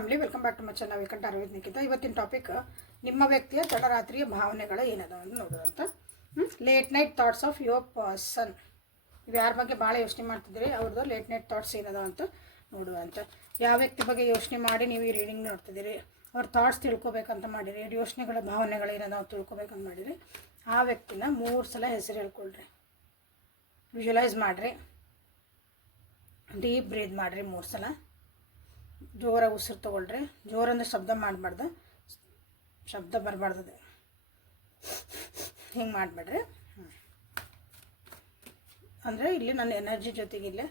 Family, welcome back to my channel welcome to Aravind Nikhita. ಇವತ್ತಿನ topic ನಿಮ್ಮ ವ್ಯಕ್ತಿಯ ತಡರಾತ್ರಿಯ ಭಾವನೆಗಳು ಏನದ ಅಂತ ನೋಡೋದಂತ. Late night thoughts of your person. ನೀವು ಯಾರ ಬಗ್ಗೆ ಭಾಳ ಯೋಚನೆ ಮಾಡ್ತಿದ್ದೀರಿ, ಅವ್ರದ್ದು ಲೇಟ್ ನೈಟ್ ಥಾಟ್ಸ್ ಏನದ ಅಂತ ನೋಡುವಂತ. ಯಾವ ವ್ಯಕ್ತಿ ಬಗ್ಗೆ ಯೋಚನೆ ಮಾಡಿ ನೀವು ಈ ರೀಡಿಂಗ್ ನೋಡ್ತಿದ್ದೀರಿ, ಅವ್ರ ಥಾಟ್ಸ್ ತಿಳ್ಕೊಬೇಕಂತ ಮಾಡಿರಿ, ಯೋಚನೆಗಳ ಭಾವನೆಗಳು ಏನದ ಅಂತ ತಿಳ್ಕೊಬೇಕಂತ ಮಾಡಿರಿ, ಆ ವ್ಯಕ್ತಿನ 3 ಸಲ ಹೆಸರು ಹೇಳ್ಕೊಳ್ರಿ. ವಿಜುವಲೈಸ್ ಮಾಡಿರಿ, ಡೀಪ್ ಬ್ರೀದ್ ಮಾಡಿರಿ 3 ಸಲ. ಜೋರಾಗಿ ಉಸಿರು ತೊಗೊಳ್ರಿ. ಜೋರಂದ್ರೆ ಶಬ್ದ ಮಾಡಬಾರ್ದು, ಶಬ್ದ ಬರಬಾರ್ದು, ಹಿಂಗೆ ಮಾಡಿಬಿಡ್ರಿ. ಅಂದರೆ ಇಲ್ಲಿ ನನ್ನ ಎನರ್ಜಿ ಜೊತೆಗೆ, ಇಲ್ಲೇ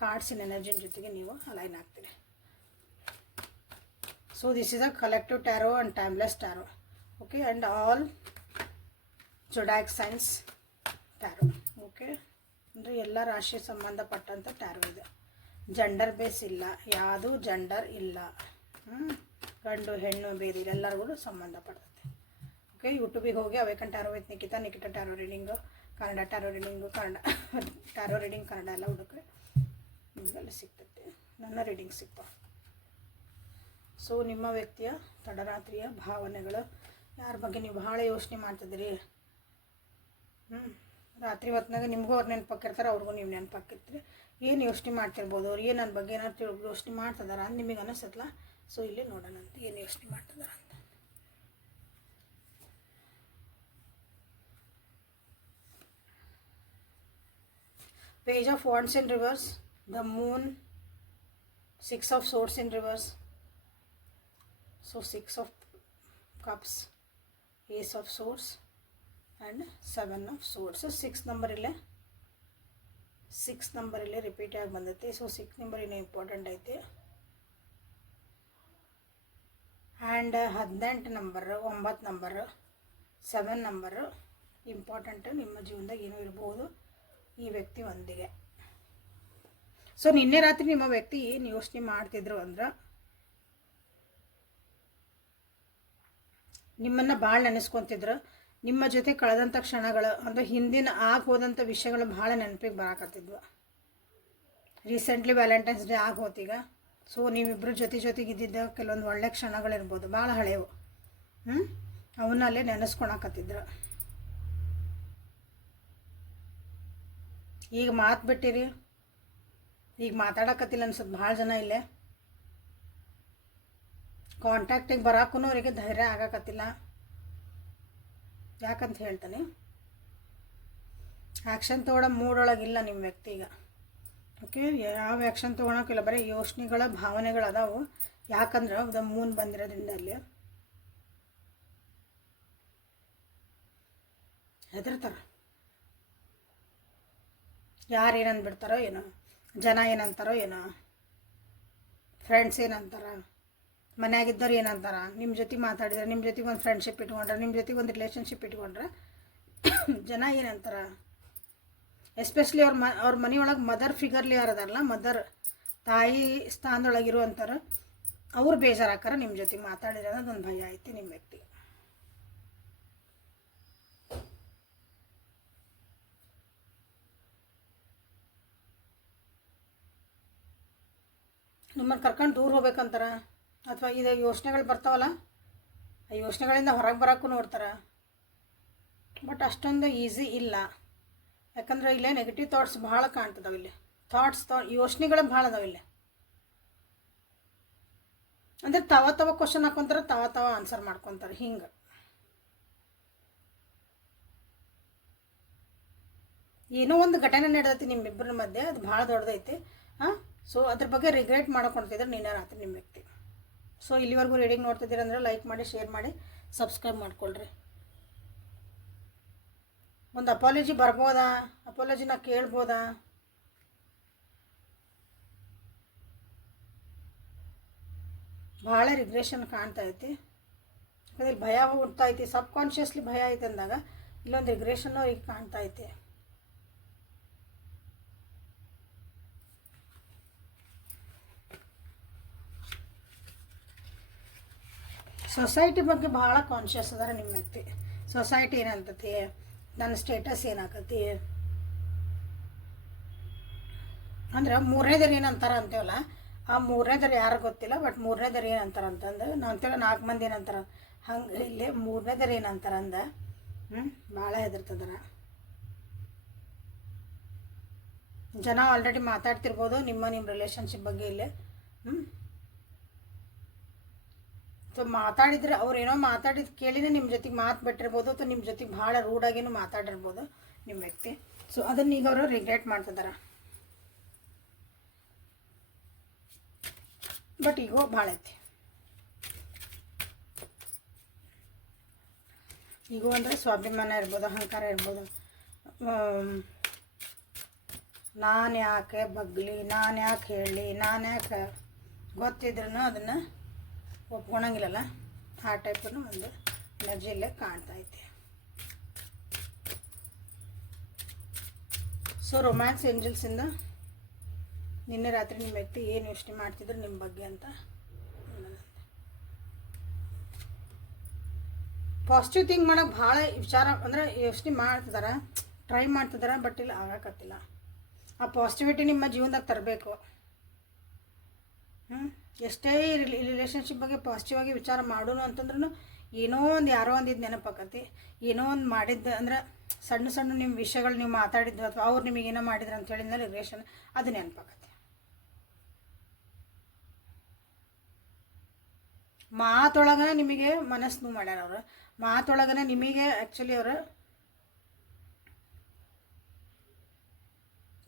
ಕಾರ್ಡ್ಸಿನ ಎನರ್ಜಿ ಜೊತೆಗೆ ನೀವು ಅಲೈನ್ ಆಗ್ತೀರಿ. So this is a collective tarot and timeless tarot. Okay, and all zodiac signs tarot. Okay, ಅಂದರೆ ಎಲ್ಲ ರಾಶಿ ಸಂಬಂಧಪಟ್ಟಂಥ ಟ್ಯಾರೋ ಇದೆ. ಜೆಂಡರ್ ಬೇಸ್ ಇಲ್ಲ, ಯಾವುದೂ ಜೆಂಡರ್ ಇಲ್ಲ. ಗಂಡು ಹೆಣ್ಣು ಬೇರೆ ಎಲ್ಲರಿಗೂ ಸಂಬಂಧಪಡ್ತೈತೆ. ಓಕೆ, ಯೂಟ್ಯೂಬಿಗೆ ಹೋಗಿ awaken tarot with Nikita, Nikita tarot reading, Kannada tarot reading, Kannada tarot reading Kannada ಎಲ್ಲ ಹುಡುಕ್ರೆ ನಿಮಗೆಲ್ಲ ಸಿಗ್ತೈತೆ, ನನ್ನ ರೀಡಿಂಗ್ ಸಿಗ್ತಾವೆ. ಸೊ ನಿಮ್ಮ ವ್ಯಕ್ತಿಯ ತಡರಾತ್ರಿಯ ಭಾವನೆಗಳು, ಯಾರ ಬಗ್ಗೆ ನೀವು ಭಾಳ ಯೋಚನೆ ಮಾಡ್ತಿದ್ದೀರಿ, ರಾತ್ರಿ ಹೊತ್ತಿನಾಗ ನಿಮಗೂ ಅವ್ರು ನೆನಪಾಕಿರ್ತಾರೆ, ಅವ್ರಿಗೂ ನೀವು ನೆನಪಾಕಿರ್ತೀರಿ. ಏನು ಯೋಚನೆ ಮಾಡ್ತಿರ್ಬೋದು, ಅವ್ರು ಏನು ನನ್ನ ಬಗ್ಗೆ ಏನಾದ್ರು ಯೋಚನೆ ಮಾಡ್ತಿದಾರ ಅಂತ ನಿಮಗೆ ಅನಿಸತ್ತಲ್ಲ. ಸೊ ಇಲ್ಲಿ ನೋಡೋಣ ಅಂತ ಏನು ಯೋಚನೆ ಮಾಡ್ತಿದಾರ ಅಂತ. Page of wands in reverse, the moon, 6 of swords in reverse. So 6 of cups, ace of swords and 7 of swords. 6 number ಇಲ್ಲೇ ರಿಪೀಟ್ ಆಗಿ ಬಂದೈತಿ. ಸೊ 6 ನಂಬರ್ ಇನ್ನೂ ಇಂಪಾರ್ಟೆಂಟ್ ಐತಿ. And 18 number, 9 number, 7 number important. ನಿಮ್ಮ ಜೀವನದಾಗ ಏನೋ ಇರ್ಬೋದು ಈ ವ್ಯಕ್ತಿ ಒಂದಿಗೆ. ಸೊ ನಿನ್ನೆ ರಾತ್ರಿ ನಿಮ್ಮ ವ್ಯಕ್ತಿ ಏನು ಯೋಚನೆ ಮಾಡ್ತಿದ್ರು ಅಂದ್ರೆ, ನಿಮ್ಮನ್ನು ಭಾಳ ನೆನೆಸ್ಕೊತಿದ್ರು. ನಿಮ್ಮ ಜೊತೆ ಕಳೆದಂಥ ಕ್ಷಣಗಳು, ಅಂದರೆ ಹಿಂದಿನ ಹೋದಂಥ ವಿಷಯಗಳು ಭಾಳ ನೆನಪಿಗೆ ಬರಾಕತ್ತಿದ್ವು. ರೀಸೆಂಟ್ಲಿ ವ್ಯಾಲೆಂಟೈನ್ಸ್ ಡೇ ಹೋತೀಗ. ಸೊ ನೀವಿಬ್ಬರು ಜೊತೆಗೆ ಇದ್ದಿದ್ದ ಕೆಲವೊಂದು ಒಳ್ಳೆ ಕ್ಷಣಗಳಿರ್ಬೋದು, ಭಾಳ ಹಳೆಯವು. ಅವನ್ನಲ್ಲೇ ನೆನೆಸ್ಕೊಳಕತ್ತಿದ್ರು. ಈಗ ಮಾತು ಬಿಟ್ಟಿರಿ, ಈಗ ಮಾತಾಡಕತ್ತಿಲ್ಲ ಅನ್ಸುತ್ತೆ ಭಾಳ ಜನ. ಇಲ್ಲೇ ಕಾಂಟ್ಯಾಕ್ಟಿಗೆ ಬರೋಕ್ಕೂ ಅವರಿಗೆ ಧೈರ್ಯ ಆಗಾಕತ್ತಿಲ್ಲ. ಯಾಕಂತ ಹೇಳ್ತಾನೆ, ಆ್ಯಕ್ಷನ್ ತೊಗೊಳ್ಳೋ ಮೂಡೊಳಗಿಲ್ಲ ನಿಮ್ಮ ವ್ಯಕ್ತಿ ಈಗ. ಓಕೆ, ಯಾವ ಆ್ಯಕ್ಷನ್ ತೊಗೊಳಕ್ಕಿಲ್ಲ, ಬರೀ ಯೋಚನೆಗಳ ಭಾವನೆಗಳು ಅದಾವು. ಯಾಕಂದ್ರೆ ಅದು ಮೂನ್ ಬಂದಿರೋದ್ರಿಂದ ಅಲ್ಲಿ ಹೆದರ್ತಾರೆ. ಯಾರು ಏನಂದ್ಬಿಡ್ತಾರೋ ಏನೋ, ಜನ ಏನಂತಾರೋ ಏನೋ, ಫ್ರೆಂಡ್ಸ್ ಏನಂತಾರ, ಮನೆಯಾಗಿದ್ದವ್ರು ಏನಂತಾರ, ನಿಮ್ಮ ಜೊತೆ ಮಾತಾಡಿದ್ರೆ, ನಿಮ್ಮ ಜೊತೆಗೆ ಒಂದು ಫ್ರೆಂಡ್ಶಿಪ್ ಇಟ್ಕೊಂಡ್ರೆ, ನಿಮ್ಮ ಜೊತೆಗೆ ಒಂದು ರಿಲೇಷನ್ಶಿಪ್ ಇಟ್ಕೊಂಡ್ರೆ ಜನ ಏನಂತಾರ. ಎಸ್ಪೆಷಲಿ ಅವ್ರ ಮನೆಯೊಳಗೆ ಮದರ್ ಫಿಗರ್ಲಿ ಯಾರದಾರಲ್ಲ, ಮದರ್ ತಾಯಿ ಸ್ಥಾನದೊಳಗಿರುವಂಥವ್ರು, ಅವ್ರು ಬೇಜಾರಾಕಾರ ನಿಮ್ಮ ಜೊತೆ ಮಾತಾಡಿದ್ರೆ ಅನ್ನೋದೊಂದು ಭಯ ಐತಿ ನಿಮ್ಮ ವ್ಯಕ್ತಿ. ನಿಮ್ಮನ್ನು ಕರ್ಕೊಂಡು ದೂರ ಹೋಗ್ಬೇಕಂತಾರ, ಅಥವಾ ಇದು ಯೋಚನೆಗಳು ಬರ್ತಾವಲ್ಲ, ಆ ಯೋಚನೆಗಳಿಂದ ಹೊರಗೆ ಬರೋಕ್ಕೂ ನೋಡ್ತಾರೆ. ಬಟ್ ಅಷ್ಟೊಂದು ಈಸಿ ಇಲ್ಲ. ಯಾಕಂದ್ರೆ ಇಲ್ಲೇ ನೆಗೆಟಿವ್ ಥಾಟ್ಸ್ ಭಾಳ ಕಾಣ್ತದವೆ. ಇಲ್ಲಿ ಯೋಚನೆಗಳು ಭಾಳ ಅದಾವೆ. ಇಲ್ಲಿ ಅಂದರೆ ತವ ಕ್ವಶನ್ ಹಾಕ್ಕೊಂತಾರೆ, ತವ ಆನ್ಸರ್ ಮಾಡ್ಕೊತಾರೆ. ಹಿಂಗೆ ಏನೋ ಒಂದು ಘಟನೆ ನಡೆದೈತಿ ನಿಮ್ಮಿಬ್ಬರ ಮಧ್ಯೆ, ಅದು ಭಾಳ ದೊಡ್ಡದೈತಿ. ಸೊ ಅದ್ರ ಬಗ್ಗೆ ರಿಗ್ರೆಟ್ ಮಾಡ್ಕೊತಿದ್ರೆ ನಿನ್ನೆ ರಾತ್ರಿ ನಿಮ್ಮ ವ್ಯಕ್ತಿ. ಸೊ ಇಲ್ಲಿವರೆಗೂ ರೀಡಿಂಗ್ ನೋಡ್ತಿದ್ದೀರಂದ್ರೆ ಲೈಕ್ ಮಾಡಿ, ಶೇರ್ ಮಾಡಿ, ಸಬ್ಸ್ಕ್ರೈಬ್ ಮಾಡ್ಕೊಳ್ರಿ. ಒಂದು ಅಪಾಲಜಿ ಬರ್ಬೋದಾ, ಅಪಾಲಜಿನ ಕೇಳ್ಬೋದಾ? ಭಾಳ ರಿಗ್ರೆಷನ್ ಕಾಣ್ತಾ ಐತಿ. ಅದ್ರಲ್ಲಿ ಭಯ ಹುಡ್ತಾ ಐತಿ, ಸಬ್ ಕಾನ್ಷಿಯಸ್ಲಿ ಭಯ ಐತೆ ಅಂದಾಗ ಇಲ್ಲೊಂದು ರಿಗ್ರೆಷನ್ನು ಈಗ ಕಾಣ್ತಾ ಐತಿ. ಸೊಸೈಟಿ ಬಗ್ಗೆ ಭಾಳ ಕಾನ್ಷಿಯಸ್ ಅದಾರ ನಿಮ್ಮ ವ್ಯಕ್ತಿ. ಸೊಸೈಟಿ ಏನಂತತಿ, ನನ್ನ ಸ್ಟೇಟಸ್ ಏನಾಕತಿ, ಅಂದ್ರೆ ಮೂರನೇದರ ಏನಂತಾರ ಅಂತೇವಲ್ಲ, ಆ ಮೂರನೇದರ ಯಾರು ಗೊತ್ತಿಲ್ಲ, ಬಟ್ ಮೂರನೇದರ ಏನಂತಾರ ಅಂತಂದು ನಾವು ಅಂತೇಳಿ 4 ಮಂದಿ ಏನಂತಾರ ಹಂಗೆ ಇಲ್ಲಿ ಮೂರನೇದರ ಏನಂತಾರ ಅಂದ ಭಾಳ ಹೆದರ್ತದಾರ ಜನ. ಆಲ್ರೆಡಿ ಮಾತಾಡ್ತಿರ್ಬೋದು ನಿಮ್ಮ ರಿಲೇಷನ್ಶಿಪ್ ಬಗ್ಗೆ ಇಲ್ಲಿ. ಸೊ ಮಾತಾಡಿದ್ರೆ ಅವ್ರೇನೋ ಮಾತಾಡಿದ್ದು ಕೇಳಿನೇ ನಿಮ್ಮ ಜೊತೆಗೆ ಮಾತು ಬಿಟ್ಟಿರ್ಬೋದು, ಅಥವಾ ನಿಮ್ಮ ಜೊತೆಗೆ ಭಾಳ ರೂಢಾಗಿನೂ ಮಾತಾಡಿರ್ಬೋದು ನಿಮ್ಮ ವ್ಯಕ್ತಿ. ಸೊ ಅದನ್ನ ಈಗ ಅವರು ರಿಗ್ರೆಟ್ ಮಾಡ್ತಿದ್ದಾರೆ. ಬಟ್ ಈಗೋ ಭಾಳ ಐತಿ. ಈಗೋ ಅಂದರೆ ಸ್ವಾಭಿಮಾನ ಇರ್ಬೋದು, ಅಹಂಕಾರ ಇರ್ಬೋದು. ನಾನು ಯಾಕೆ ಬಗ್ಲಿ, ನಾನು ಯಾಕೆ ಹೇಳಲಿ, ನಾನು ಯಾಕೆ ಗೊತ್ತಿದ್ರೂ ಅದನ್ನು ಒಪ್ಕೊಳಂಗಿಲ್ಲಲ್ಲ, ಆ ಟೈಪು ಒಂದು ಎನರ್ಜಿಯಲ್ಲೇ ಕಾಣ್ತಾ ಐತಿ. ಸೊ ರೊಮ್ಯಾನ್ಸ್ ಏಂಜಲ್ಸಿಂದ ನಿನ್ನೆ ರಾತ್ರಿ ನಿಮ್ಮ ವ್ಯಕ್ತಿ ಏನು ಯೋಚನೆ ಮಾಡ್ತಿದ್ರು ನಿಮ್ಮ ಬಗ್ಗೆ ಅಂತ. ಪಾಸಿಟಿವ್ ಥಿಂಕ್ ಮಾಡೋಕೆ ಭಾಳ ವಿಚಾರ ಅಂದರೆ ಯೋಚನೆ ಮಾಡ್ತಿದ್ದಾರೆ, ಟ್ರೈ ಮಾಡ್ತಿದ್ದಾರೆ, ಬಟ್ ಇಲ್ಲಿ ಆಗಕತ್ತಿಲ್ಲ. ಆ ಪಾಸಿಟಿವಿಟಿ ನಿಮ್ಮ ಜೀವನದಾಗ ತರಬೇಕು. ಎಷ್ಟೇ ರಿಲೇಷನ್ಶಿಪ್ ಬಗ್ಗೆ ಪಾಸಿಟಿವ್ ಆಗಿ ವಿಚಾರ ಮಾಡೋಣ ಅಂತಂದ್ರೂ ಏನೋ ಒಂದು ಯಾರೋ ಒಂದು ಇದು ನೆನಪಾಕತಿ, ಏನೋ ಒಂದು ಮಾಡಿದ್ದು ಅಂದ್ರೆ ಸಣ್ಣ ಸಣ್ಣ ನಿಮ್ಮ ವಿಷಯಗಳು ನೀವು ಮಾತಾಡಿದ್ದು ಅಥವಾ ಅವ್ರು ನಿಮಗೆ ಏನೋ ಮಾಡಿದ್ರು ಅಂತ ಹೇಳಿದ್ಮೇಲೆ ರಿಲೇಷನ್ ಅದು ನೆನಪಾಕತಿ. ಮಾತೊಳಗನೆ ನಿಮಗೆ ಮನಸ್ಸು ಮಾಡ್ಯಾರ ಅವರು, ಮಾತೊಳಗನೆ ನಿಮಗೆ ಆ್ಯಕ್ಚುಲಿ ಅವರು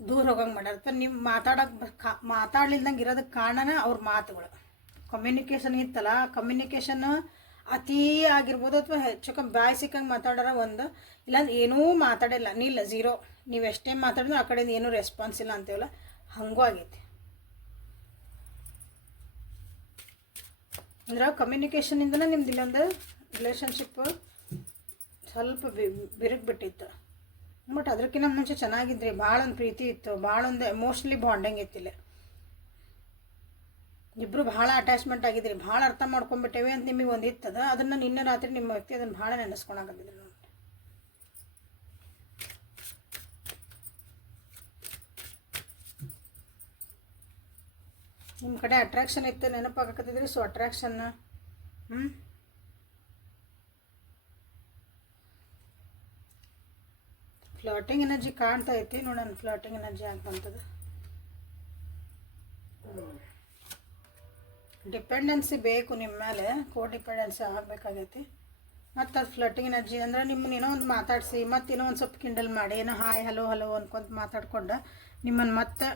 ದೂರ ಹೋಗಂಗೆ ಮಾಡ್ಯಾರ. ಅಥವಾ ನೀವು ಮಾತಾಡ್ಲಿಲ್ದಂಗೆ ಇರೋದಕ್ಕೆ ಕಾರಣನೇ ಅವ್ರ ಮಾತುಗಳು. ಕಮ್ಯುನಿಕೇಷನ್ ಇತ್ತಲ್ಲ, ಕಮ್ಯುನಿಕೇಷನ್ ಅತೀ ಆಗಿರ್ಬೋದು, ಅಥವಾ ಹೆಚ್ಚು ಕಮ್ಮಿ ಬಾಯಿ ಸಿಕ್ಕಂಗೆ ಮಾತಾಡೋರ ಒಂದು, ಇಲ್ಲಾಂದ್ರೆ ಏನೂ ಮಾತಾಡಿಲ್ಲ, ನಿಲ್ಲ ಝೀರೋ. ನೀವು ಎಷ್ಟೇ ಮಾತಾಡಿದ್ರು ಆ ಕಡೆಯಿಂದ ಏನೂ ರೆಸ್ಪಾನ್ಸ್ ಇಲ್ಲ ಅಂತೀವಲ್ಲ, ಹಂಗೂ ಆಗೈತಿ. ಅಂದ್ರೆ ಕಮ್ಯುನಿಕೇಷನಿಂದನೇ ನಿಮ್ದು ಇಲ್ಲೊಂದು ರಿಲೇಷನ್ಶಿಪ್ಪು ಸ್ವಲ್ಪ ಬಿರುಕು ಬಿಟ್ಟಿತ್ತು. ಬಟ್ ಅದಕ್ಕಿಂತ ಮುಂಚೆ ಚೆನ್ನಾಗಿದ್ರಿ, ಭಾಳ ಒಂದು ಪ್ರೀತಿ ಇತ್ತು, ಭಾಳ ಒಂದು ಎಮೋಷ್ನಲಿ ಬಾಂಡಿಂಗ್ ಇತ್ತಿಲ್ಲ, ಇಬ್ಬರು ಭಾಳ ಅಟ್ಯಾಚ್ಮೆಂಟ್ ಆಗಿದ್ರಿ, ಭಾಳ ಅರ್ಥ ಮಾಡ್ಕೊಂಡ್ಬಿಟ್ಟೇವೆ ಅಂತ ನಿಮಗೆ ಒಂದು ಇತ್ತದ. ಅದನ್ನು ನಿನ್ನೆ ರಾತ್ರಿ ನಿಮ್ಮ ವ್ಯಕ್ತಿ ಅದನ್ನು ಭಾಳ ನೆನೆಸ್ಕೊಳಕತ್ತಿದ್ರಿ ನೋಡಿ. ನಿಮ್ಮ ಕಡೆ ಅಟ್ರಾಕ್ಷನ್ ಇತ್ತು, ನೆನಪಾಗಕತ್ತಿದ್ರಿ. ಸೊ ಅಟ್ರಾಕ್ಷನ್ ಫ್ಲರ್ಟಿಂಗ್ ಎನರ್ಜಿ ಕಾಣ್ತಾ ಐತಿ ನೋಡೋಣ. Flirting energy ಆಗ್ಬಂತದ. ಡಿಪೆಂಡೆನ್ಸಿ ಬೇಕು ನಿಮ್ಮ ಮೇಲೆ, ಡಿಪೆಂಡೆನ್ಸಿ ಆಗಬೇಕಾಗೈತಿ. ಮತ್ತು ಅದು ಫ್ಲರ್ಟಿಂಗ್ ಎನರ್ಜಿ ಅಂದರೆ ನಿಮ್ಮನ್ನ ಏನೋ ಒಂದು ಮಾತಾಡಿಸಿ ಮತ್ತು ಏನೋ ಒಂದು ಸ್ವಲ್ಪ ಕಿಂಡಲ್ ಮಾಡಿ, ಏನೋ ಹಾಯ್ ಹಲೋ ಹಲೋ ಅನ್ಕೊಂತ ಮಾತಾಡ್ಕೊಂಡು ನಿಮ್ಮನ್ನು ಮತ್ತೆ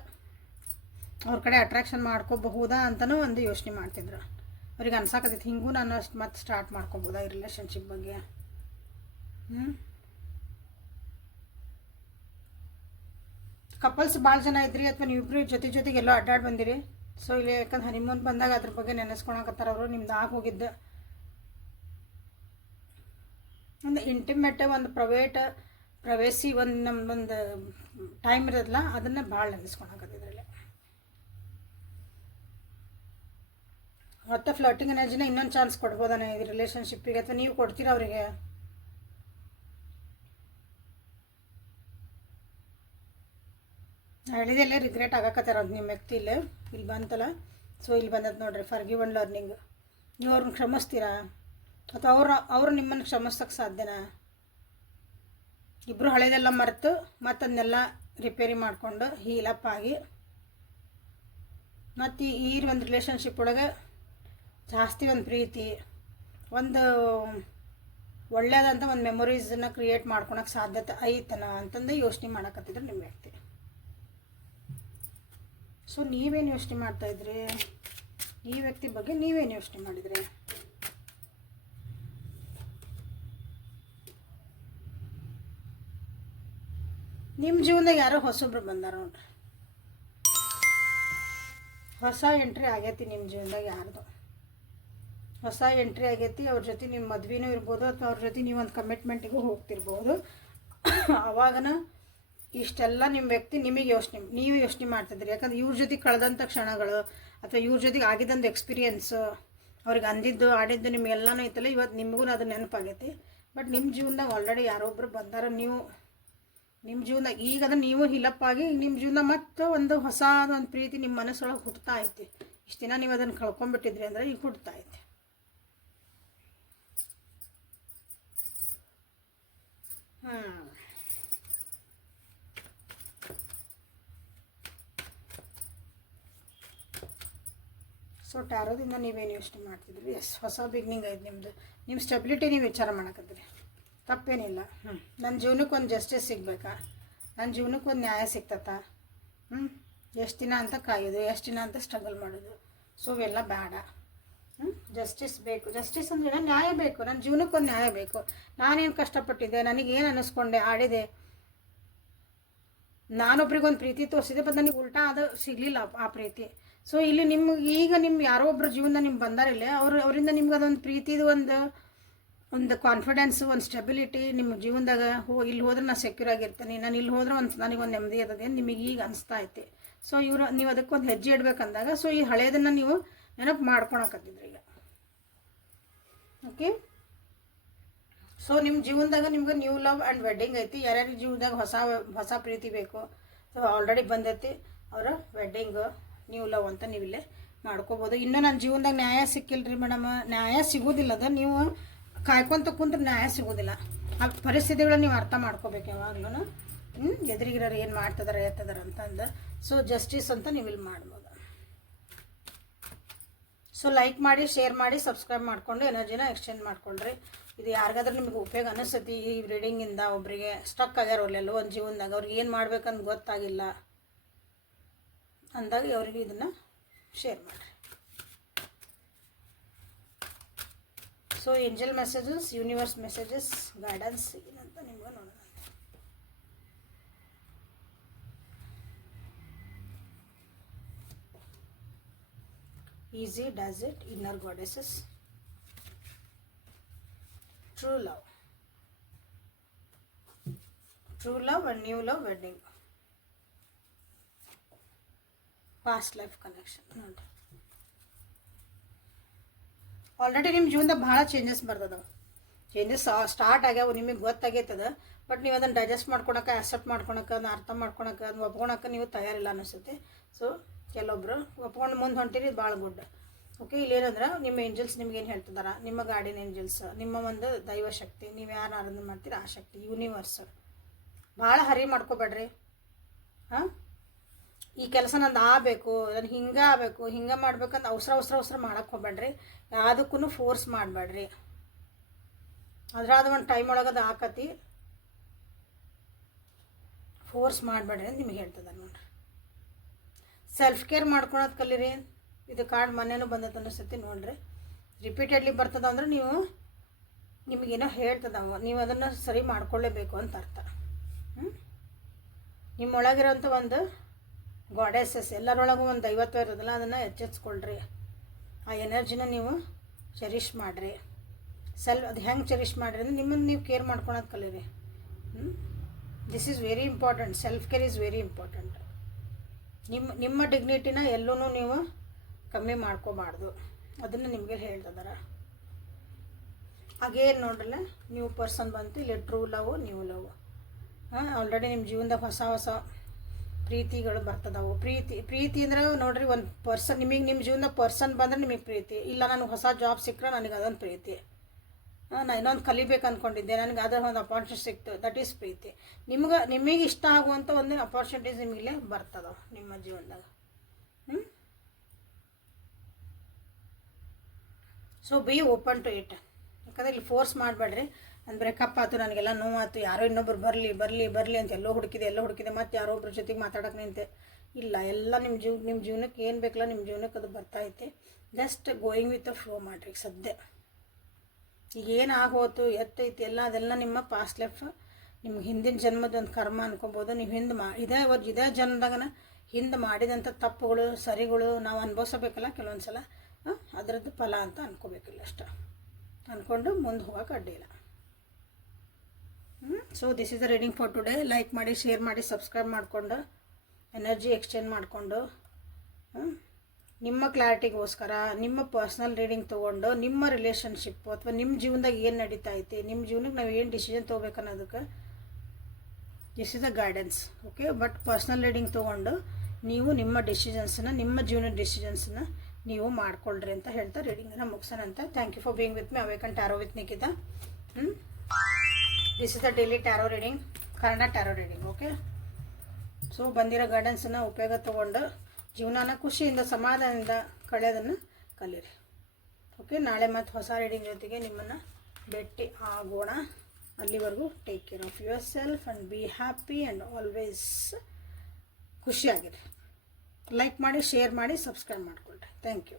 ಅವ್ರ ಕಡೆ ಅಟ್ರಾಕ್ಷನ್ ಮಾಡ್ಕೋಬಹುದಾ ಅಂತಲೂ ಒಂದು ಯೋಚನೆ ಮಾಡ್ತಿದ್ರು. ಅವ್ರಿಗೆ ಅನ್ಸಾಕತ್ತೈತಿ ಹಿಂಗೂ ನಾನು ಮತ್ತೆ ಸ್ಟಾರ್ಟ್ ಮಾಡ್ಕೋಬೋದಾ ಈ ರಿಲೇಷನ್ಶಿಪ್ ಬಗ್ಗೆ. ಕಪಲ್ಸ್ ಭಾಳ ಜನ ಇದ್ರಿ, ಅಥವಾ ನೀವಿಬ್ರು ಜೊತೆಗೆ ಎಲ್ಲೋ ಅಡ್ಡಾಡಿ ಬಂದಿರಿ. ಸೊ ಇಲ್ಲಿ ಯಾಕಂದ್ರೆ ಹನಿಮೂನ್ ಬಂದಾಗ ಅದ್ರ ಬಗ್ಗೆ ನೆನೆಸ್ಕೊಳಕತ್ತಾರ ಅವರು. ನಿಮ್ದು ಆಗಿ ಹೋಗಿದ್ದ ಒಂದು ಇಂಟಿಮೇಟ್, ಒಂದು ಪ್ರವೇಸಿ ಒಂದು ನಮ್ಮೊಂದು ಟೈಮ್ ಇರೋದಿಲ್ಲ, ಅದನ್ನು ಭಾಳ ನೆನೆಸ್ಕೊಳಕತ್ತಿದ್ರಲ್ಲಿ. ಮತ್ತು ಫ್ಲರ್ಟಿಂಗ್ ಎನರ್ಜಿನ ಇನ್ನೊಂದು ಚಾನ್ಸ್ ಕೊಡ್ಬೋದಾನೆ ಇದು ರಿಲೇಷನ್ಶಿಪ್ಪಿಗೆ, ಅಥವಾ ನೀವು ಕೊಡ್ತೀರ ಅವರಿಗೆ. ಹೇಳಿದೆಲ್ಲೇ ರಿಗ್ರೆಟ್ ಆಗಕತ್ತಾರ ಅದು ನಿಮ್ಮ ವ್ಯಕ್ತಿ ಇಲ್ಲಿ ಬಂತಲ್ಲ. ಸೊ ಇಲ್ಲಿ ಬಂದದ್ದು ನೋಡ್ರಿ, ಫರ್ಗಿವ್ ಅಂಡ್ ಲರ್ನಿಂಗ್. ನೀವು ಅವ್ರನ್ನ ಕ್ಷಮಿಸ್ತೀರಾ ಅಥವಾ ಅವರು ನಿಮ್ಮನ್ನು ಕ್ಷಮಿಸೋಕ್ಕೆ ಸಾಧ್ಯನಾ? ಇಬ್ಬರು ಹಳೇದೆಲ್ಲ ಮರೆತು ಮತ್ತದನ್ನೆಲ್ಲ ರಿಪೇರಿ ಮಾಡಿಕೊಂಡು ಹೀಲಪ್ ಆಗಿ ಮತ್ತು ಈ ಒಂದು ರಿಲೇಷನ್ಶಿಪ್ ಒಳಗೆ ಜಾಸ್ತಿ ಒಂದು ಪ್ರೀತಿ, ಒಂದು ಒಳ್ಳೆಯದಂತ ಒಂದು ಮೆಮೊರೀಸನ್ನು ಕ್ರಿಯೇಟ್ ಮಾಡ್ಕೊಳಕ್ಕೆ ಸಾಧ್ಯತೆ ಐತನ ಅಂತಂದು ಯೋಚನೆ ಮಾಡಕತ್ತಿದ್ರು ನಿಮ್ಮ ವ್ಯಕ್ತಿ. ಸೊ ನೀವೇನು ಯೋಚನೆ ಮಾಡ್ತಾಯಿದ್ರಿ ಈ ವ್ಯಕ್ತಿ ಬಗ್ಗೆ? ನೀವೇನು ಯೋಚನೆ ಮಾಡಿದ್ರಿ? ನಿಮ್ಮ ಜೀವನದಾಗ ಯಾರೋ ಹೊಸೊಬ್ರು ಬಂದಾರ ನೋಡ್ರಿ, ಹೊಸ ಎಂಟ್ರಿ ಆಗೈತಿ ನಿಮ್ಮ ಜೀವನದಾಗ. ಯಾರ್ದು ಹೊಸ ಎಂಟ್ರಿ ಆಗೈತಿ, ಅವ್ರ ಜೊತೆ ನಿಮ್ಮ ಮದುವೆನೂ ಇರ್ಬೋದು, ಅಥವಾ ಅವ್ರ ಜೊತೆ ನೀವು ಒಂದು ಕಮಿಟ್ಮೆಂಟಿಗೂ ಹೋಗ್ತಿರ್ಬೋದು. ಅವಾಗನ ಇಷ್ಟೆಲ್ಲ ನಿಮ್ಮ ವ್ಯಕ್ತಿ ನೀವು ಯೋಚನೆ ಮಾಡ್ತಿದ್ರಿ. ಯಾಕಂದ್ರೆ ಇವ್ರ ಜೊತೆ ಕಳೆದಂಥ ಕ್ಷಣಗಳು ಅಥವಾ ಇವ್ರ ಜೊತೆಗೆ ಆಗಿದ್ದಂಥ ಎಕ್ಸ್ಪೀರಿಯೆನ್ಸು, ಅವ್ರಿಗೆ ಅಂದಿದ್ದು ಆಡಿದ್ದು ನಿಮಗೆಲ್ಲನೂ ಐತಲ್ಲ, ಇವತ್ತು ನಿಮಗೂ ಅದು ನೆನಪಾಗೈತಿ. ಬಟ್ ನಿಮ್ಮ ಜೀವನದಾಗ ಆಲ್ರೆಡಿ ಯಾರೊಬ್ಬರು ಬಂದಾರ. ನೀವು ನಿಮ್ಮ ಜೀವನದಾಗ ಈಗ ಅದನ್ನು ನೀವು ಹಿಲಪ್ಪಾಗಿ ನಿಮ್ಮ ಜೀವನ ಮತ್ತು ಒಂದು ಹೊಸ ಒಂದು ಪ್ರೀತಿ ನಿಮ್ಮ ಮನಸ್ಸೊಳಗೆ ಹುಟ್ಟುತ್ತಾ ಐತಿ. ಇಷ್ಟು ದಿನ ನೀವು ಅದನ್ನು ಕಳ್ಕೊಂಬಿಟ್ಟಿದ್ರಿ ಅಂದರೆ ಈಗ ಹುಡ್ತಾ ಐತೆ. ಸೊ ಟ್ಯಾರೋದಿಂದ ನೀವೇನು ಯೋಚನೆ ಮಾಡ್ತಿದ್ರಿ? ಎಸ್, ಹೊಸ ಬಿಗ್ನಿಂಗ್ ಐತೆ ನಿಮ್ಮದು. ನಿಮ್ಮ ಸ್ಟೆಬಿಲಿಟಿ ನೀವು ವಿಚಾರ ಮಾಡಕತ್ತೀರಿ, ತಪ್ಪೇನಿಲ್ಲ. ನನ್ನ ಜೀವನಕ್ಕೆ ಒಂದು ಜಸ್ಟಿಸ್ ಸಿಗಬೇಕಾ, ನನ್ನ ಜೀವನಕ್ಕೆ ಒಂದು ನ್ಯಾಯ ಸಿಗ್ತತ್ತ. ಎಷ್ಟು ದಿನ ಅಂತ ಕಾಯೋದು, ಎಷ್ಟು ದಿನ ಅಂತ ಸ್ಟ್ರಗಲ್ ಮಾಡೋದು. ಸೊ ಇವೆಲ್ಲ ಬೇಡ. ಜಸ್ಟಿಸ್ ಬೇಕು. ಜಸ್ಟಿಸ್ ಅಂದರೆ ನ್ಯಾಯ ಬೇಕು. ನನ್ನ ಜೀವನಕ್ಕೆ ಒಂದು ನ್ಯಾಯ ಬೇಕು. ನಾನೇನು ಕಷ್ಟಪಟ್ಟಿದ್ದೆ, ನನಗೇನು ಅನ್ನಿಸ್ಕೊಂಡೆ, ಆಡಿದೆ, ನಾನೊಬ್ರಿಗೊಂದು ಪ್ರೀತಿ ತೋರಿಸಿದೆ, ಬಟ್ ನನಗೆ ಉಲ್ಟಾ ಅದು ಸಿಗಲಿಲ್ಲ ಆ ಪ್ರೀತಿ. ಸೊ ಇಲ್ಲಿ ನಿಮ್ಗೆ ಈಗ ನಿಮ್ಮ ಯಾರೋ ಒಬ್ಬರು ಜೀವನ ನಿಮ್ಗೆ ಬಂದಾರಿಲ್ಲ, ಅವರಿಂದ ನಿಮ್ಗೆ ಅದೊಂದು ಪ್ರೀತಿದು ಒಂದು ಕಾನ್ಫಿಡೆನ್ಸ್, ಒಂದು ಸ್ಟೆಬಿಲಿಟಿ ನಿಮ್ಮ ಜೀವನದಾಗ. ಇಲ್ಲಿ ಹೋದ್ರೆ ನಾನು ಸೆಕ್ಯೂರ್ ಆಗಿರ್ತೀನಿ, ನಾನು ಇಲ್ಲಿ ಹೋದ್ರೆ ನನಗೊಂದು ನೆಮ್ಮದಿ ಇರ್ತದೆ ನಿಮಗೆ ಈಗ ಅನಿಸ್ತಾ ಐತಿ. ಸೊ ನೀವು ಅದಕ್ಕೊಂದು ಹೆಜ್ಜೆ ಇಡ್ಬೇಕಂದಾಗ ಸೊ ಈ ಹಳೆಯದನ್ನು ನೀವು ನೆನಪು ಮಾಡ್ಕೊಳಕತ್ತಿದ್ರಿ ಈಗ. ಓಕೆ, ಸೊ ನಿಮ್ಮ ಜೀವನದಾಗ ನಿಮ್ಗೆ ನ್ಯೂ ಲವ್ ಆ್ಯಂಡ್ ವೆಡ್ಡಿಂಗ್ ಐತಿ. ಯಾರ್ಯಾರ ಜೀವನದಾಗ ಹೊಸ ಪ್ರೀತಿ ಬೇಕು, ಸೊ ಆಲ್ರೆಡಿ ಬಂದೈತಿ ಅವರ ವೆಡ್ಡಿಂಗು, ನ್ಯೂ ಲವ್ ಅಂತ ನೀವಿಲ್ಲೇ ಮಾಡ್ಕೋಬೋದು. ಇನ್ನೂ ನನ್ನ ಜೀವನದಾಗ ನ್ಯಾಯ ಸಿಕ್ಕಿಲ್ರಿ ಮೇಡಮ್, ನ್ಯಾಯ ಸಿಗೋದಿಲ್ಲ. ಅದು ನೀವು ಕಾಯ್ಕೊಂತ ಕುಂತ್ರೆ ನ್ಯಾಯ ಸಿಗೋದಿಲ್ಲ. ಆ ಪರಿಸ್ಥಿತಿಗಳನ್ನ ನೀವು ಅರ್ಥ ಮಾಡ್ಕೋಬೇಕು ಯಾವಾಗ್ಲೂ. ಎದುರಿಗಿರೋರು ಏನು ಮಾಡ್ತಿದಾರೆ ಎತ್ತದಾರೆ ಅಂತಂದು. ಸೊ ಜಸ್ಟಿಸ್ ಅಂತ ನೀವು ಇಲ್ಲಿ ಮಾಡ್ಬೋದು. ಸೊ ಲೈಕ್ ಮಾಡಿ, ಶೇರ್ ಮಾಡಿ, ಸಬ್ಸ್ಕ್ರೈಬ್ ಮಾಡಿಕೊಂಡು ಎನರ್ಜಿನ ಎಕ್ಸ್ಚೇಂಜ್ ಮಾಡ್ಕೊಳ್ರಿ. ಇದು ಯಾರಿಗಾದ್ರೂ ನಿಮಗೆ ಉಪಯೋಗ ಅನಿಸ್ತತಿ ಈ ರೀಡಿಂಗಿಂದ. ಒಬ್ಬರಿಗೆ ಸ್ಟ್ರಕ್ ಆಗ್ಯಾರಲ್ಲೆಲ್ಲೋ ಒಂದು ಜೀವನದಾಗ, ಅವ್ರಿಗೆ ಏನು ಮಾಡ್ಬೇಕಂತ ಗೊತ್ತಾಗಿಲ್ಲ ಅಂದಾಗ ಅವರಿಗೆ ಇದನ್ನು ಶೇರ್ ಮಾಡಿರಿ. So angel messages, universe messages, guidance ಏನಂತ ನಿಮ್ಗೆ ನೋಡೋಣ. Easy does it, inner goddesses, true love and new love wedding, past life connection. ನೋಡಿರಿ, ಆಲ್ರೆಡಿ ನಿಮ್ಮ ಜೀವನದಾಗ ಭಾಳ ಚೇಂಜಸ್ ಬರ್ತದ. ಚೇಂಜಸ್ ಸ್ಟಾರ್ಟ್ ಆಗ್ಯಾವ, ನಿಮಗೆ ಗೊತ್ತಾಗೈತದ. ಬಟ್ ನೀವು ಅದನ್ನು ಡೈಜೆಸ್ಟ್ ಮಾಡ್ಕೊಳಕ್ಕೆ, ಆಕ್ಸೆಪ್ಟ್ ಮಾಡ್ಕೊಳಕ್ಕೆ, ಅದನ್ನ ಅರ್ಥ ಮಾಡ್ಕೊಳಕ್ಕೆ, ಅದನ್ನ ಒಪ್ಕೊಳಕ್ಕೆ ನೀವು ತಯಾರಿಲ್ಲ ಅನಿಸುತ್ತೆ. ಸೊ ಕೆಲವೊಬ್ಬರು ಒಪ್ಕೊಂಡು ಮುಂದೆ ಹೊಂಟಿರಿ, ಭಾಳ ಗುಡ್. ಓಕೆ, ಇಲ್ಲೇನಂದ್ರೆ ನಿಮ್ಮ ಏಂಜಲ್ಸ್ ನಿಮ್ಗೆ ಏನು ಹೇಳ್ತಿದಾರ, ನಿಮ್ಮ ಗಾರ್ಡಿಯನ್ ಏಂಜಲ್ಸ್, ನಿಮ್ಮ ಒಂದು ದೈವ ಶಕ್ತಿ, ನೀವು ಯಾರು ಆರಾಧನೆ ಮಾಡ್ತೀರಿ ಆ ಶಕ್ತಿ, ಯೂನಿವರ್ಸ್. ಭಾಳ ಹರಿ ಮಾಡ್ಕೋಬೇಡ್ರಿ. ಈ ಕೆಲಸ ನಂದು ಆಗಬೇಕು, ನಾನು ಹಿಂಗೆ ಆಗಬೇಕು, ಹಿಂಗೆ ಮಾಡ್ಬೇಕಂತ ಅವಸರ ಮಾಡಕ್ಕೆ ಹೋಗ್ಬೇಡ್ರಿ. ಯಾವುದಕ್ಕೂ ಫೋರ್ಸ್ ಮಾಡಬೇಡ್ರಿ. ಅದ್ರಾದ ಒಂದು ಟೈಮ್ ಒಳಗೆ ಅದು ಆಕತಿ, ಫೋರ್ಸ್ ಮಾಡಬೇಡ್ರಿ ಅಂತ ನಿಮಗೆ ಹೇಳ್ತದ ನೋಡ್ರಿ. ಸೆಲ್ಫ್ ಕೇರ್ ಮಾಡ್ಕೊಳೋದು ಕಲೀರಿ. ಇದು ಕಾರ್ಡ್ ಮೊನ್ನೆನೂ ಬಂದದ್ದು ಅನ್ನಿಸ್ತೈತಿ ನೋಡ್ರಿ. ರಿಪೀಟೆಡ್ಲಿ ಬರ್ತದ ಅಂದ್ರೆ ನಿಮಗೇನೋ ಹೇಳ್ತದವ, ನೀವು ಅದನ್ನು ಸರಿ ಮಾಡ್ಕೊಳ್ಳೇಬೇಕು ಅಂತ ಅರ್ಥ. ನಿಮ್ಮೊಳಗಿರೋಂಥ ಒಂದು ಗಾಡೆಸಸ್, ಎಲ್ಲರೊಳಗೂ ಒಂದು ದೈವತ್ವ ಇರೋದಿಲ್ಲ, ಅದನ್ನು ಎಚ್ಚೆತ್ಸ್ಕೊಳ್ರಿ. ಆ ಎನರ್ಜಿನ ನೀವು ಚೆರಿಷ್ ಮಾಡಿರಿ. ಅದು ಹೆಂಗೆ ಚೆರಿಷ್ ಮಾಡಿರಿ ಅಂದರೆ ನಿಮ್ಮನ್ನು ನೀವು ಕೇರ್ ಮಾಡ್ಕೊಳೋದು ಕಲೀರಿ. This is very important. Self care is very important. ನಿಮ್ಮ ಡಿಗ್ನಿಟಿನ ಎಲ್ಲೂ ನೀವು ಕಮ್ಮಿ ಮಾಡ್ಕೋಬಾರ್ದು. ಅದನ್ನು ನಿಮಗೆ ಹೇಳ್ತಿದಾರ. ಹಾಗೇನು ನೋಡ್ರಲ್ಲ, ನ್ಯೂ ಪರ್ಸನ್ ಬಂತು ಇಲ್ಲಿ, true love, new love. Already ನಿಮ್ಮ ಜೀವನದಾಗ ಹೊಸ ಪ್ರೀತಿಗಳು ಬರ್ತದವು. ಪ್ರೀತಿ ಅಂದ್ರೆ ನೋಡ್ರಿ, ಒಂದು ಪರ್ಸನ್ ನಿಮ್ಮ ಜೀವನದಾಗ ಪರ್ಸನ್ ಬಂದ್ರೆ ನಿಮಗೆ ಪ್ರೀತಿ ಇಲ್ಲ. ನನಗೆ ಹೊಸ ಜಾಬ್ ಸಿಕ್ಕರೆ ನನಗೆ ಅದೊಂದು ಪ್ರೀತಿ. ನಾನು ಇನ್ನೊಂದು ಕಲಿಬೇಕು ಅಂದ್ಕೊಂಡಿದ್ದೆ, ನನಗೆ ಅದರ ಒಂದು ಅಪಾರ್ಚುನಿಟಿ ಸಿಕ್ತು, ದಟ್ ಈಸ್ ಪ್ರೀತಿ. ನಿಮಗೆ ಇಷ್ಟ ಆಗುವಂಥ ಒಂದು ಅಪಾರ್ಚುನಿಟೀಸ್ ನಿಮಗಿಲ್ಲೇ ಬರ್ತದವು ನಿಮ್ಮ ಜೀವನದಾಗ. So be open to it. ಯಾಕಂದರೆ ಇಲ್ಲಿ ಫೋರ್ಸ್ ಮಾಡಬೇಡ್ರಿ. ನಾನು ಬ್ರೇಕಪ್ ಆಯ್ತು, ನನಗೆಲ್ಲ ನೋವಾಯ್ತು, ಯಾರೋ ಇನ್ನೊಬ್ರು ಬರಲಿ ಅಂತ ಎಲ್ಲೋ ಹುಡುಕಿದೆ ಮತ್ತು ಯಾರೋ ಒಬ್ರ ಜೊತೆಗೆ ಮಾತಾಡೋಕೆ ನಿಂತೆ. ಇಲ್ಲ, ಎಲ್ಲ ನಿಮ್ಮ ಜೀವನಕ್ಕೆ ಏನು ಬೇಕಲ್ಲ ನಿಮ್ಮ ಜೀವನಕ್ಕೆ ಅದು ಬರ್ತೈತೆ. Just going with a flow ಮಾಡಿರಿ. ಸದ್ಯ ಈಗ ಏನು ಆಗೋತು ಎತ್ತೈತಿ ಅದೆಲ್ಲ ನಿಮ್ಮ ಪಾಸ್ಟ್ ಲೈಫ್, ನಿಮ್ಗೆ ಹಿಂದಿನ ಜನ್ಮದ ಒಂದು ಕರ್ಮ ಅನ್ಕೊಬೋದು. ನೀವು ಇದೇ ಜನ್ಮದಾಗನ ಹಿಂದೆ ಮಾಡಿದಂಥ ತಪ್ಪುಗಳು ಸರಿಗಳು ನಾವು ಅನುಭವಿಸಬೇಕಲ್ಲ ಕೆಲವೊಂದು ಸಲ, ಅದರದ್ದು ಫಲ ಅಂತ ಅನ್ಕೋಬೇಕಿಲ್ಲ. ಅಷ್ಟು ಅಂದ್ಕೊಂಡು ಮುಂದೆ ಹೋಗೋಕೆ ಅಡ್ಡಿಲ್ಲ. So this is the reading for today. Like ಮಾಡಿ, ಶೇರ್ ಮಾಡಿ, ಸಬ್ಸ್ಕ್ರೈಬ್ ಮಾಡಿಕೊಂಡು ಎನರ್ಜಿ ಎಕ್ಸ್ಚೇಂಜ್ ಮಾಡಿಕೊಂಡು ನಿಮ್ಮ ಕ್ಲಾರಿಟಿಗೋಸ್ಕರ ನಿಮ್ಮ ಪರ್ಸ್ನಲ್ ರೀಡಿಂಗ್ ತೊಗೊಂಡು ನಿಮ್ಮ ರಿಲೇಷನ್ಶಿಪ್ಪು ಅಥವಾ ನಿಮ್ಮ ಜೀವನದಾಗ ಏನು ನಡೀತಾ ಐತಿ, ನಿಮ್ಮ ಜೀವನಕ್ಕೆ ನಾವು ಏನು ಡಿಸಿಷನ್ ತೊಗೋಬೇಕು ಅನ್ನೋದಕ್ಕೆ this is the guidance. Okay, but personal reading ತೊಗೊಂಡು ನೀವು ನಿಮ್ಮ ಡಿಸಿಷನ್ಸನ್ನ, ನಿಮ್ಮ ಜೀವನದ ಡಿಸಿಷನ್ಸನ್ನ ನೀವು ಮಾಡ್ಕೊಳ್ರಿ ಅಂತ ಹೇಳ್ತಾ ರೀಡಿಂಗನ್ನು ಮುಗಿಸೋಣಂತ. Thank you for being with me awaken tarot with Nikhita. This is the daily tarot reading, Kannada tarot reading. Okay, so ಬಂದಿರೋ ಗೈಡೆನ್ಸನ್ನು ಉಪಯೋಗ ತೊಗೊಂಡು ಜೀವನನ ಖುಷಿಯಿಂದ ಸಮಾಧಾನದಿಂದ ಕಳೆಯೋದನ್ನು ಕಲೀರಿ. ಓಕೆ, ನಾಳೆ ಮತ್ತು ಹೊಸ ರೀಡಿಂಗ್ ಜೊತೆಗೆ ನಿಮ್ಮನ್ನು ಭೇಟಿ ಆಗೋಣ. ಅಲ್ಲಿವರೆಗೂ take care of yourself and be happy and always ಖುಷಿಯಾಗಿರಿ. ಲೈಕ್ ಮಾಡಿ, ಶೇರ್ ಮಾಡಿ, ಸಬ್ಸ್ಕ್ರೈಬ್ ಮಾಡಿಕೊಳ್ರಿ. Thank you.